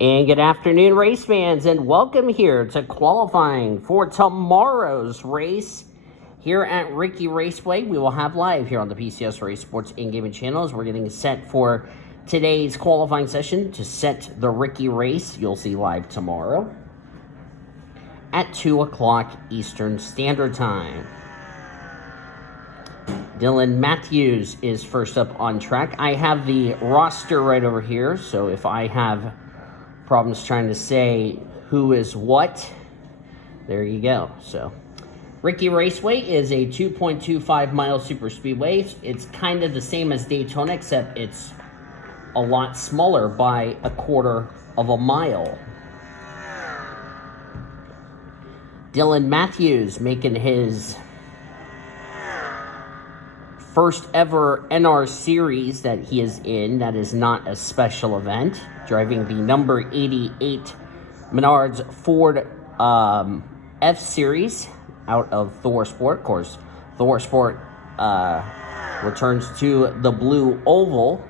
And good afternoon, race fans, and welcome here to qualifying for tomorrow's race here at Riki Raceway. We will have live here on the PCSRA Sports in-gaming channel as we're getting set for today's qualifying session to set the Riki race. You'll see live tomorrow at 2 o'clock Eastern Standard Time. Dylan Matthews is first up on track. I have the roster right over here, so if I have problems trying to say who is what, there you go. So Riki Raceway is a 2.25 mile super speedway. It's kind of the same as Daytona, except it's a lot smaller by a quarter of a mile. Dylan Matthews making his first ever NR series that he is in. That is not a special event. Driving the number 88 Menards Ford F Series out of Thor Sport. Of course, Thor Sport returns to the blue oval.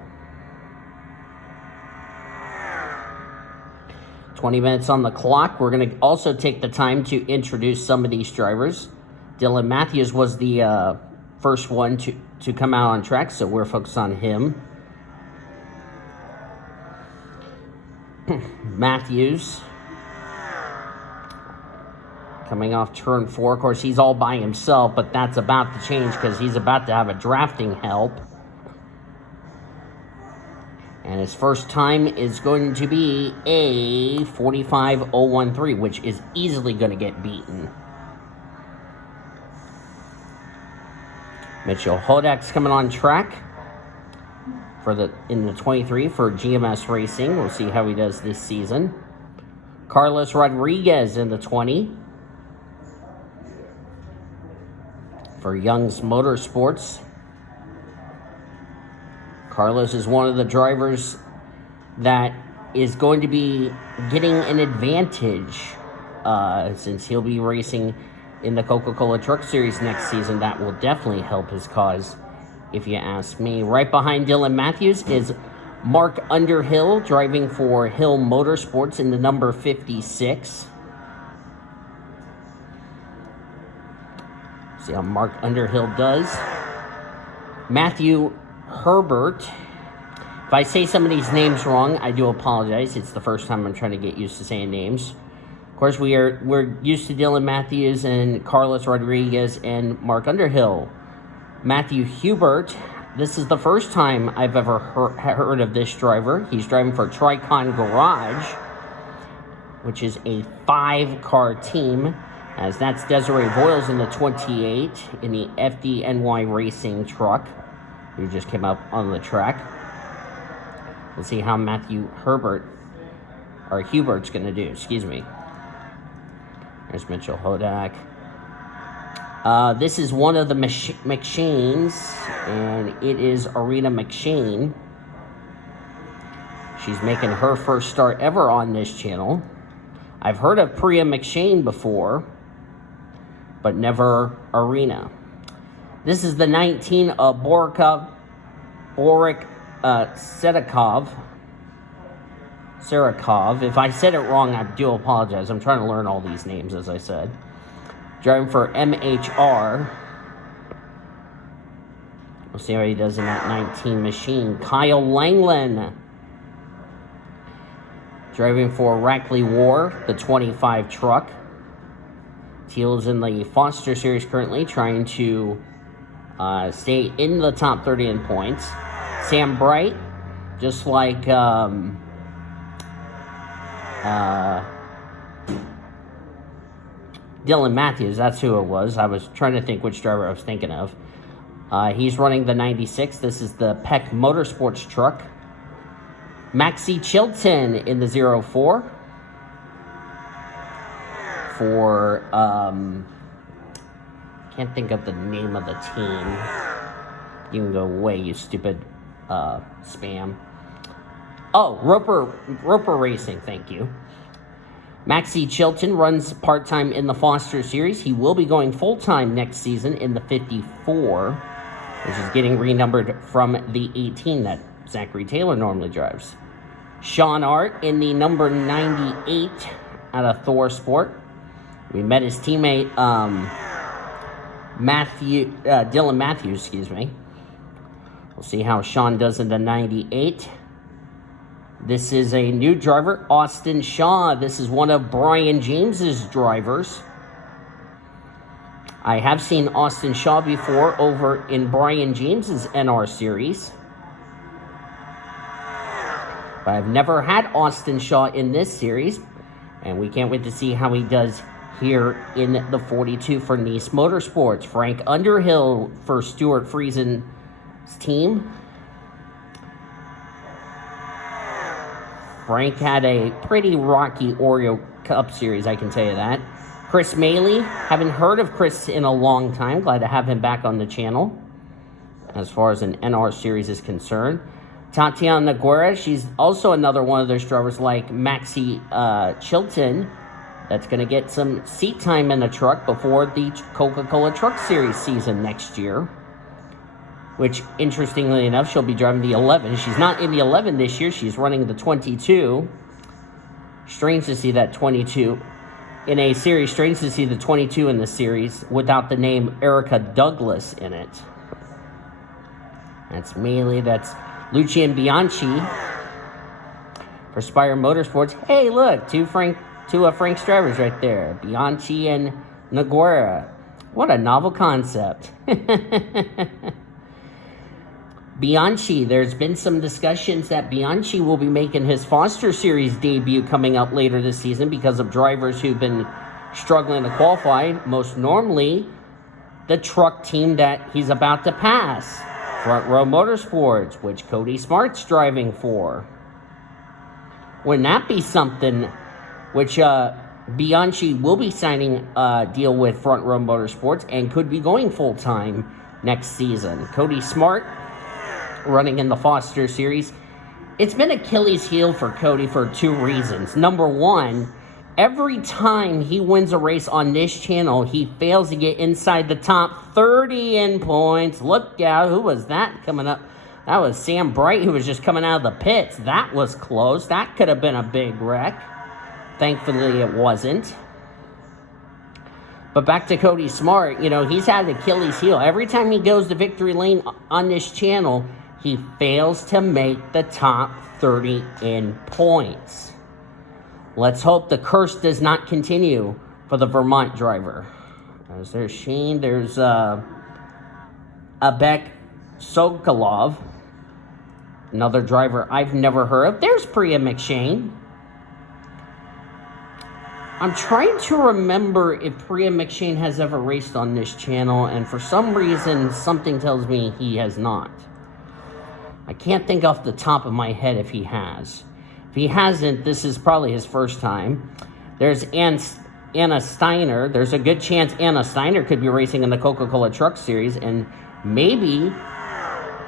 20 minutes on the clock. We're going to also take the time to introduce some of these drivers. Dylan Matthews was the first one to come out on track, so we're focused on him. Matthews coming off turn 4. Of course, he's all by himself, but that's about to change because he's about to have a drafting help. And his first time is going to be a 45.013, which is easily going to get beaten. Mitchell Hodak's coming on track in the 23 for GMS Racing. We'll see how he does this season. Carlos Rodriguez in the 20 for Young's Motorsports. Carlos is one of the drivers that is going to be getting an advantage since he'll be racing in the Coca-Cola Truck Series next season. That will definitely help his cause, if you ask me. Right behind Dylan Matthews is Mark Underhill, driving for Hill Motorsports in the number 56. See how Mark Underhill does. Matthew Herbert. If I say some of these names wrong, I do apologize. It's the first time I'm trying to get used to saying names. Of course, we're used to Dylan Matthews and Carlos Rodriguez and Mark Underhill. Matthew Hubert, this is the first time I've ever heard of this driver. He's driving for Tricon Garage, which is a 5-car team, as that's Desiree Voiles in the 28 in the FDNY Racing truck, who just came up on the track. We'll see how Matthew Hubert's going to do, excuse me. There's Mitchell Hodak. This is one of the McShanes, and it is Arena McShane. She's making her first start ever on this channel. I've heard of Priya McShane before, but never Arena. This is the 19 Borik Sarakov. If I said it wrong, I do apologize. I'm trying to learn all these names, as I said. Driving for MHR. We'll see how he does in that 19 machine. Kyle Langland. Driving for Rackley War, the 25 truck. Teal's in the Foster Series currently, trying to stay in the top 30 in points. Sam Bright, just like Dylan Matthews, that's who it was. I was trying to think which driver I was thinking of. He's running the 96. This is the Peck Motorsports truck. Maxie Chilton in the 04 for, can't think of the name of the team. You can go away, you stupid spam. Oh, Roper Racing, thank you. Maxie Chilton runs part-time in the Foster Series. He will be going full-time next season in the 54, which is getting renumbered from the 18 that Zachary Taylor normally drives. Sean Art in the number 98 out of Thor Sport. We met his teammate, Dylan Matthews, excuse me. We'll see how Sean does in the 98. This is a new driver, Austin Shaw. This is one of Brian James's drivers. I have seen Austin Shaw before over in Brian James's NR series. But I've never had Austin Shaw in this series. And we can't wait to see how he does here in the 42 for Nice Motorsports. Frank Underhill for Stuart Friesen's team. Frank had a pretty rocky Oreo Cup series, I can tell you that. Chris Maley, haven't heard of Chris in a long time. Glad to have him back on the channel as far as an NR series is concerned. Tatiana Guerra, she's also another one of those drivers like Maxie Chilton that's going to get some seat time in the truck before the Coca-Cola Truck Series season next year. Which, interestingly enough, she'll be driving the 11. She's not in the 11 this year. She's running the 22. Strange to see that 22 in a series. Strange to see the 22 in the series without the name Erica Douglas in it. That's Mealy. That's Lucian Bianchi for Spire Motorsports. Hey, look, two Frank drivers right there. Bianchi and Naguera. What a novel concept. Bianchi, there's been some discussions that Bianchi will be making his Foster Series debut coming up later this season because of drivers who've been struggling to qualify. Most normally, the truck team that he's about to pass, Front Row Motorsports, which Cody Smart's driving for. Wouldn't that be something? Which Bianchi will be signing a deal with Front Row Motorsports and could be going full-time next season. Cody Smart running in the Foster Series. It's been Achilles' heel for Cody for two reasons. Number one, every time he wins a race on this channel, he fails to get inside the top 30 in points. Look out, who was that coming up? That was Sam Bright, who was just coming out of the pits. That was close. That could have been a big wreck. Thankfully, it wasn't. But back to Cody Smart, he's had Achilles' heel. Every time he goes to victory lane on this channel, he fails to make the top 30 in points. Let's hope the curse does not continue for the Vermont driver. There's Shane. There's Abek Sokolov, another driver I've never heard of. There's Priya McShane. I'm trying to remember if Priya McShane has ever raced on this channel, and for some reason, something tells me he has not. I can't think off the top of my head if he has. If he hasn't, this is probably his first time. There's Anna Steiner. There's a good chance Anna Steiner could be racing in the Coca-Cola Truck Series, and maybe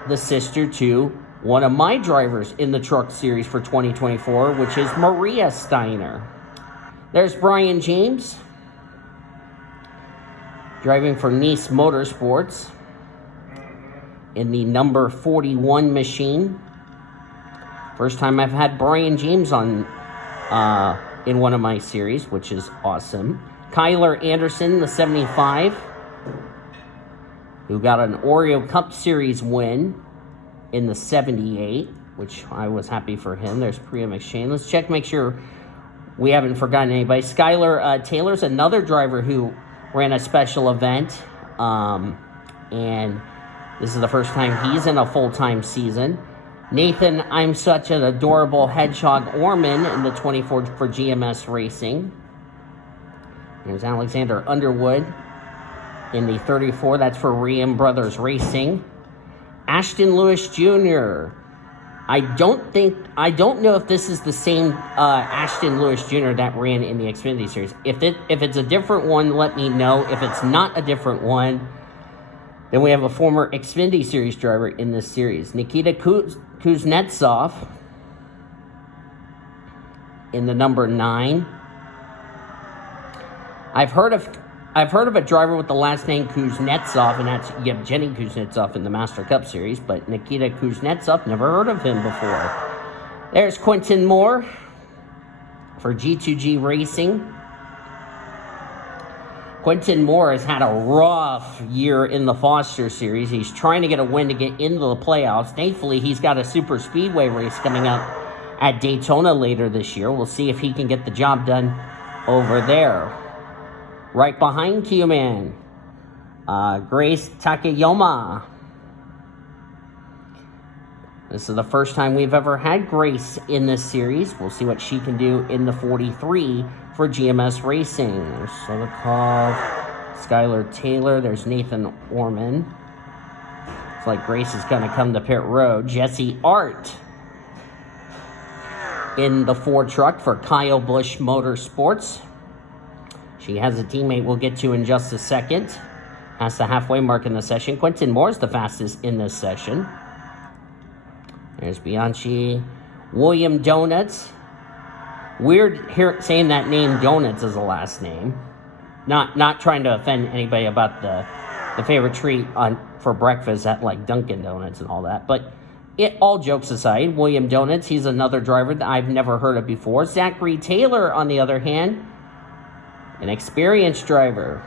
the sister to one of my drivers in the Truck Series for 2024, which is Maria Steiner. There's Brian James, driving for Nice Motorsports in the number 41 machine. First time I've had Brian James on in one of my series, which is awesome. Kyler Anderson, the 75, who got an Oreo Cup Series win in the 78, which I was happy for him. There's Priya McShane. Let's check, make sure we haven't forgotten anybody. Skylar Taylor's another driver who ran a special event, and this is the first time he's in a full-time season. Nathan, I'm such an adorable hedgehog Orman in the 24 for GMS Racing. There's Alexander Underwood in the 34. That's for Riem Brothers Racing. Ashton Lewis Jr. I don't know if this is the same Ashton Lewis Jr. that ran in the Xfinity Series. If it's a different one, let me know. If it's not a different one, then we have a former Xfinity Series driver in this series. Nikita Kuznetsov in the number 9. I've heard of a driver with the last name Kuznetsov, and that's Yevgeny Kuznetsov in the Master Cup Series, but Nikita Kuznetsov, never heard of him before. There's Quentin Moore for G2G Racing. Quentin Moore has had a rough year in the Foster Series. He's trying to get a win to get into the playoffs. Thankfully, he's got a super speedway race coming up at Daytona later this year. We'll see if he can get the job done over there. Right behind Q-Man, Grace Takayama. This is the first time we've ever had Grace in this series. We'll see what she can do in the 43 for GMS Racing. There's Solikov, Skylar Taylor. There's Nathan Orman. It's like Grace is going to come to pit road. Jesse Art in the Ford truck for Kyle Busch Motorsports. She has a teammate we'll get to in just a second. Past the halfway mark in the session. Quentin Moore's the fastest in this session. There's Bianchi. William Donuts. Weird saying that name Donuts as a last name. Not trying to offend anybody about the favorite treat for breakfast at like Dunkin' Donuts and all that. But all jokes aside, William Donuts, he's another driver that I've never heard of before. Zachary Taylor, on the other hand, an experienced driver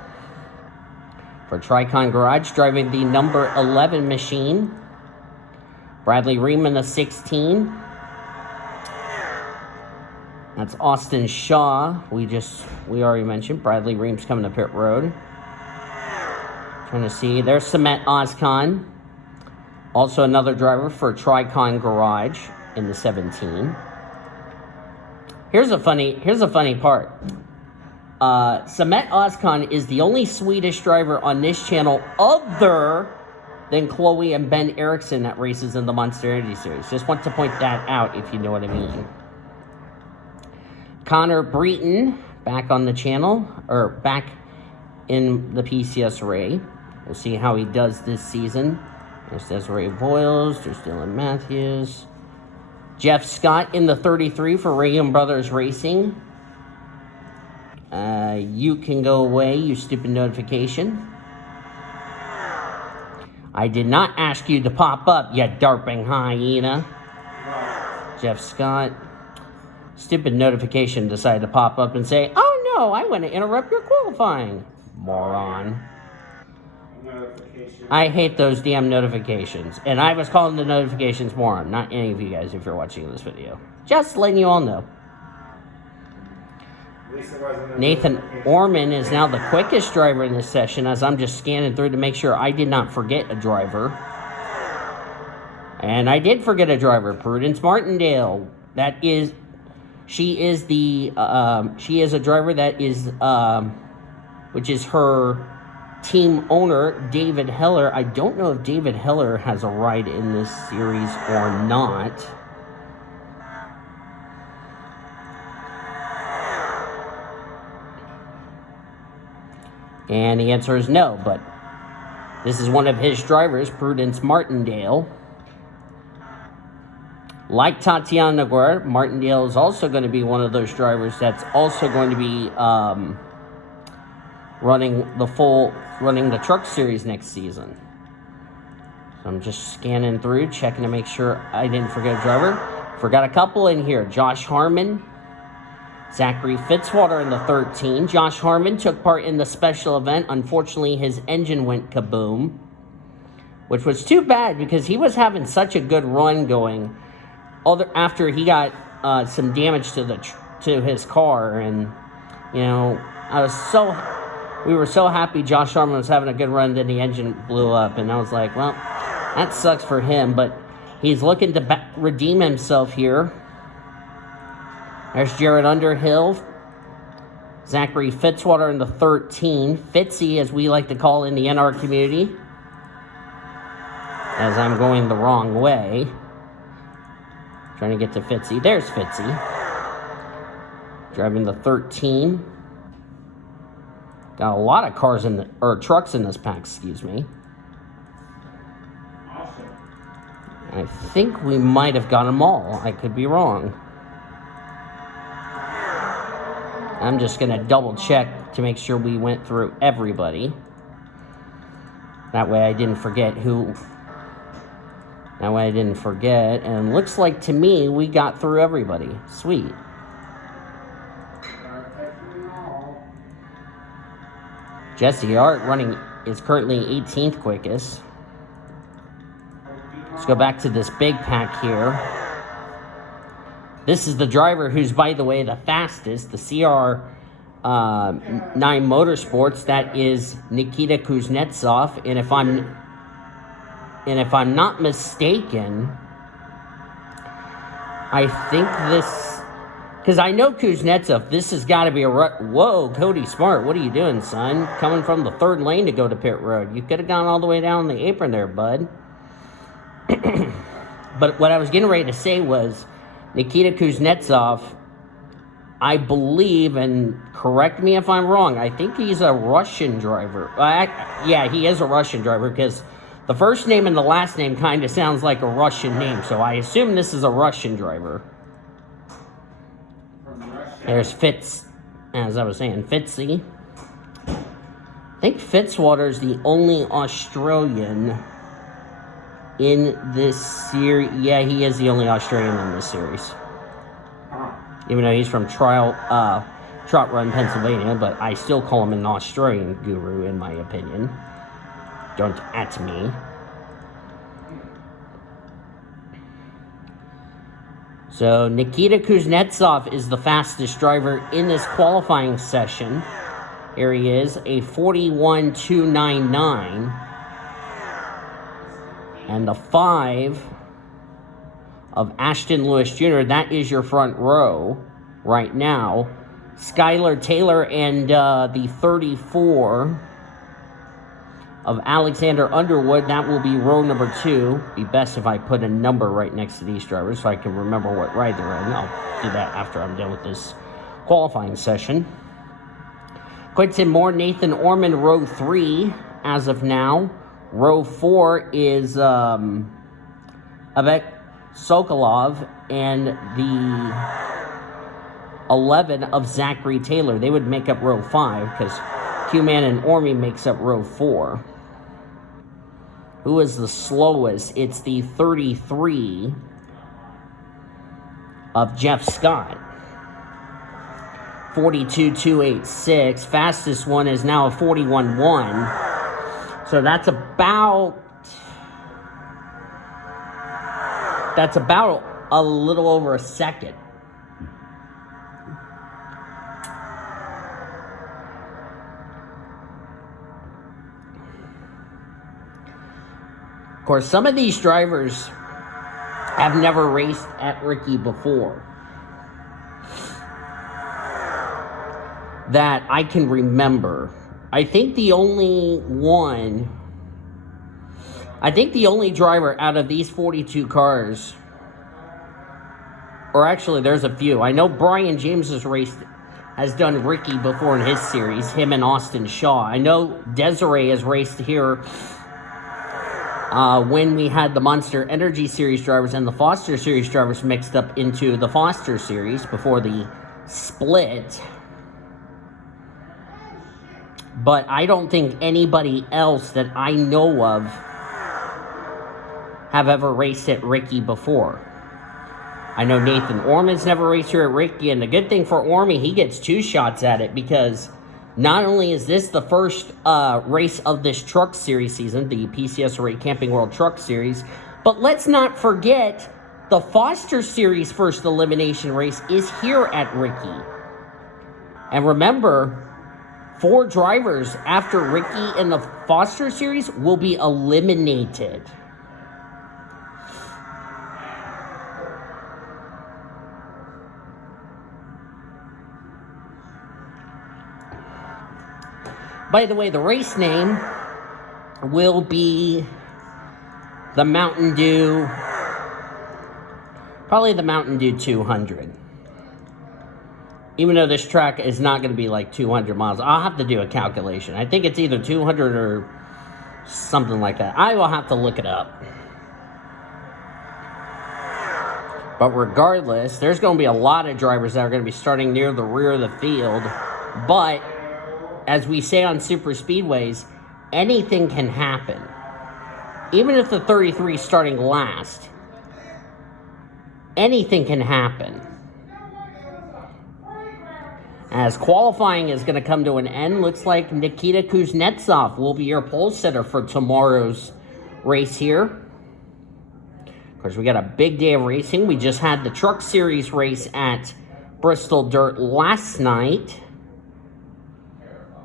for Tricon Garage, driving the number 11 machine. Bradley Riemann, the 16. That's Austin Shaw. We already mentioned Bradley Ream's coming to pit road. Trying to see. There's Samet Ozkan. Also another driver for Tricon Garage in the 17. Here's a funny part. Samet Ozkan is the only Swedish driver on this channel other than Chloe and Ben Erickson that races in the Monster Energy Series. Just want to point that out if you know what I mean. Connor Breton back on the channel, or back in the PCSRA. We'll see how he does this season. There's Desiree Boyles, there's Dylan Matthews. Jeff Scott in the 33 for Reagan Brothers Racing. You can go away, you stupid notification. I did not ask you to pop up, you darping hyena. Jeff Scott. Stupid notification decided to pop up and say, oh no, I want to interrupt your qualifying. Moron. I hate those damn notifications. And I was calling the notifications moron, not any of you guys if you're watching this video. Just letting you all know. Nathan Orman is now the quickest driver in this session as I'm just scanning through to make sure I did not forget a driver. And I did forget a driver, Prudence Martindale. She is a driver that is, which is her team owner, David Heller. I don't know if David Heller has a ride in this series or not. And the answer is no, but this is one of his drivers, Prudence Martindale. Like Tatiana Guerra, Martindale is also going to be one of those drivers that's also going to be running the truck series next season. So I'm just scanning through, checking to make sure I didn't forget a driver. Forgot a couple in here. Josh Harmon, Zachary Fitzwater in the 13. Josh Harmon took part in the special event. Unfortunately, his engine went kaboom, which was too bad because he was having such a good run going. After he got some damage to his car, and you know, we were so happy Josh Harmon was having a good run, then the engine blew up, and I was like, well, that sucks for him, but he's looking to redeem himself here. There's Jared Underhill, Zachary Fitzwater in the 13, Fitzy as we like to call in the NR community, as I'm going the wrong way. Trying to get to Fitzy. There's Fitzy. Driving the 13. Got a lot of trucks in this pack, excuse me. Awesome. I think we might have got them all. I could be wrong. I'm just going to double check to make sure we went through everybody. That way I didn't forget who That way I didn't forget. And looks like to me we got through everybody. Sweet. Jesse Art running is currently 18th quickest. Let's go back to this big pack here. This is the driver who's, by the way, the fastest, the CR9 Motorsports. That is Nikita Kuznetsov, and if I'm not mistaken, I think this, because I know Kuznetsov, this has got to be a whoa, Cody Smart, what are you doing, son? Coming from the third lane to go to pit road. You could have gone all the way down the apron there, bud. But what I was getting ready to say was, Nikita Kuznetsov, I believe, and correct me if I'm wrong, I think he's a Russian driver. Yeah, he is a Russian driver, because the first name and the last name kind of sounds like a Russian name, so I assume this is a Russian driver. There's Fitz, as I was saying, Fitzy. I think Fitzwater is the only Australian in this series. Yeah, he is the only Australian in this series. Even though he's from Trot Run, Pennsylvania, but I still call him an Australian guru, in my opinion. Don't at me. So, Nikita Kuznetsov is the fastest driver in this qualifying session. Here he is, a 41.299. And the 5 of Ashton Lewis Jr., that is your front row right now. Skylar Taylor and the 34 of Alexander Underwood, that will be row number 2. Be best if I put a number right next to these drivers so I can remember what ride they're in. I'll do that after I'm done with this qualifying session. Quinton Moore, Nathan Orman, row 3 as of now. Row 4 is Abek Sokolov and the 11 of Zachary Taylor. They would make up row 5 because Q-Man and Ormy makes up row 4. Who is the slowest? It's the 33 of Jeff Scott. 42.286. Fastest one is now a 41.1. So that's about a little over a second. Of course, some of these drivers have never raced at Riki before. That I can remember. I think the only driver out of these 42 cars, or actually there's a few. I know Brian James has done Riki before in his series, him and Austin Shaw. I know Desiree has raced here when we had the Monster Energy Series drivers and the Foster Series drivers mixed up into the Foster Series before the split. But I don't think anybody else that I know of have ever raced at Riki before. I know Nathan Orman's never raced here at Riki, and the good thing for Ormy, he gets 2 shots at it because not only is this the first race of this truck series season, the PCSRA Camping World Truck Series, but let's not forget the Foster Series first elimination race is here at Riki. And remember, 4 drivers after Riki in the Foster Series will be eliminated. By the way, the race name will be the Mountain Dew, probably the Mountain Dew 200. Even though this track is not going to be like 200 miles. I'll have to do a calculation. I think it's either 200 or something like that. I will have to look it up. But regardless, there's going to be a lot of drivers that are going to be starting near the rear of the field. But, as we say on super speedways, anything can happen. even if the 33 is starting last, anything can happen. As qualifying is going to come to an end, looks like Nikita Kuznetsov will be your pole sitter for tomorrow's race here. Of course, we got a big day of racing. We just had the Truck Series race at Bristol Dirt last night.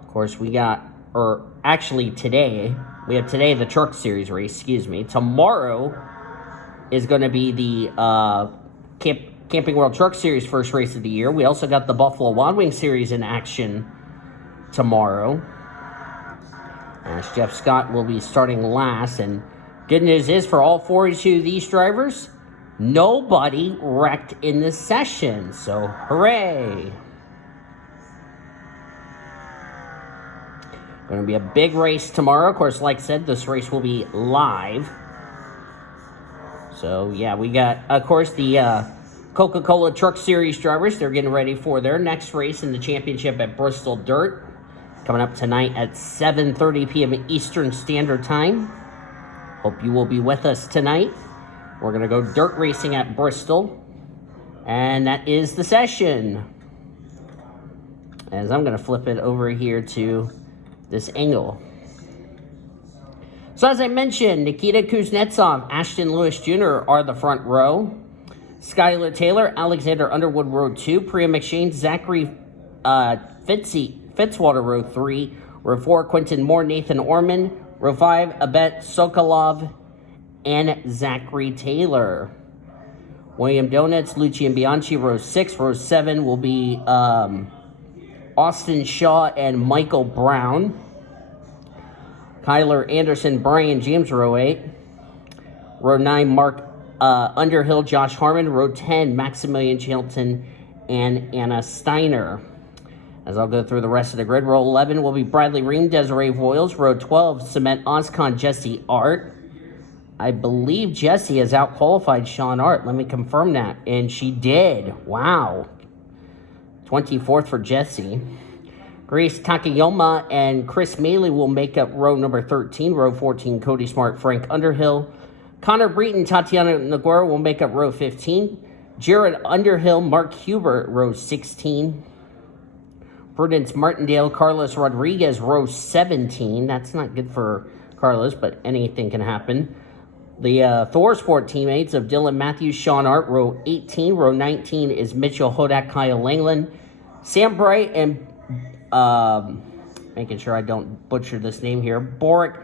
Of course, we got, or actually today, we have today the Truck Series race, excuse me. Tomorrow is going to be the Camping World Truck Series first race of the year. We also got the Buffalo Wild Wings Series in action tomorrow. As Jeff Scott will be starting last. And good news is for all 42 of these drivers, nobody wrecked in this session. So, hooray! Going to be a big race tomorrow. Of course, like I said, this race will be live. So, yeah, we got, of course, the Coca-Cola Truck Series drivers. They're getting ready for their next race in the championship at Bristol Dirt. Coming up tonight at 7:30 p.m. Eastern Standard Time. Hope you will be with us tonight. We're going to go dirt racing at Bristol. And that is the session. As I'm going to flip it over here to this angle. So as I mentioned, Nikita Kuznetsov, Ashton Lewis Jr. are the front row. Skylar Taylor, Alexander Underwood, row 2. Priya McShane, Zachary Fitzwater, row 3. Row 4, Quentin Moore, Nathan Orman. Row 5, Abet Sokolov, and Zachary Taylor. William Donitz, Lucian Bianchi, row 6. Row 7 will be Austin Shaw and Michael Brown. Kyler Anderson, Brian James, row 8. Row 9, Mark Underhill, Josh Harmon. Row 10, Maximilian Chilton and Anna Steiner. As I'll go through the rest of the grid, row 11 will be Bradley Ream, Desiree Voiles. Row 12, Cement Oscon, Jesse Art. I believe Jesse has out-qualified Sean Art. Let me confirm that. And she did. Wow. 24th for Jesse. Grace Takayama and Chris Maley will make up row number 13. Row 14, Cody Smart, Frank Underhill. Connor Breton, Tatiana Naguera will make up row 15. Jared Underhill, Mark Hubert, row 16. Prudence Martindale, Carlos Rodriguez, row 17. That's not good for Carlos, but anything can happen. The Thor Sport teammates of Dylan Matthews, Sean Art, row 18. Row 19 is Mitchell Hodak, Kyle Langland. Sam Bright and, making sure I don't butcher this name here, Borik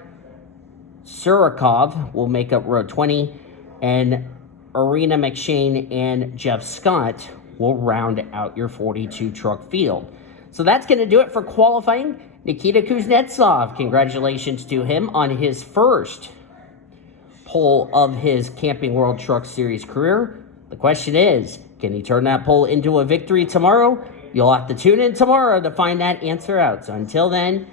Surikov will make up row 20. And Arena McShane and Jeff Scott will round out your 42 truck field. So that's going to do it for qualifying. Nikita Kuznetsov, congratulations to him on his first pole of his Camping World Truck Series career. The question is, can he turn that pole into a victory tomorrow? You'll have to tune in tomorrow to find that answer out. So until then,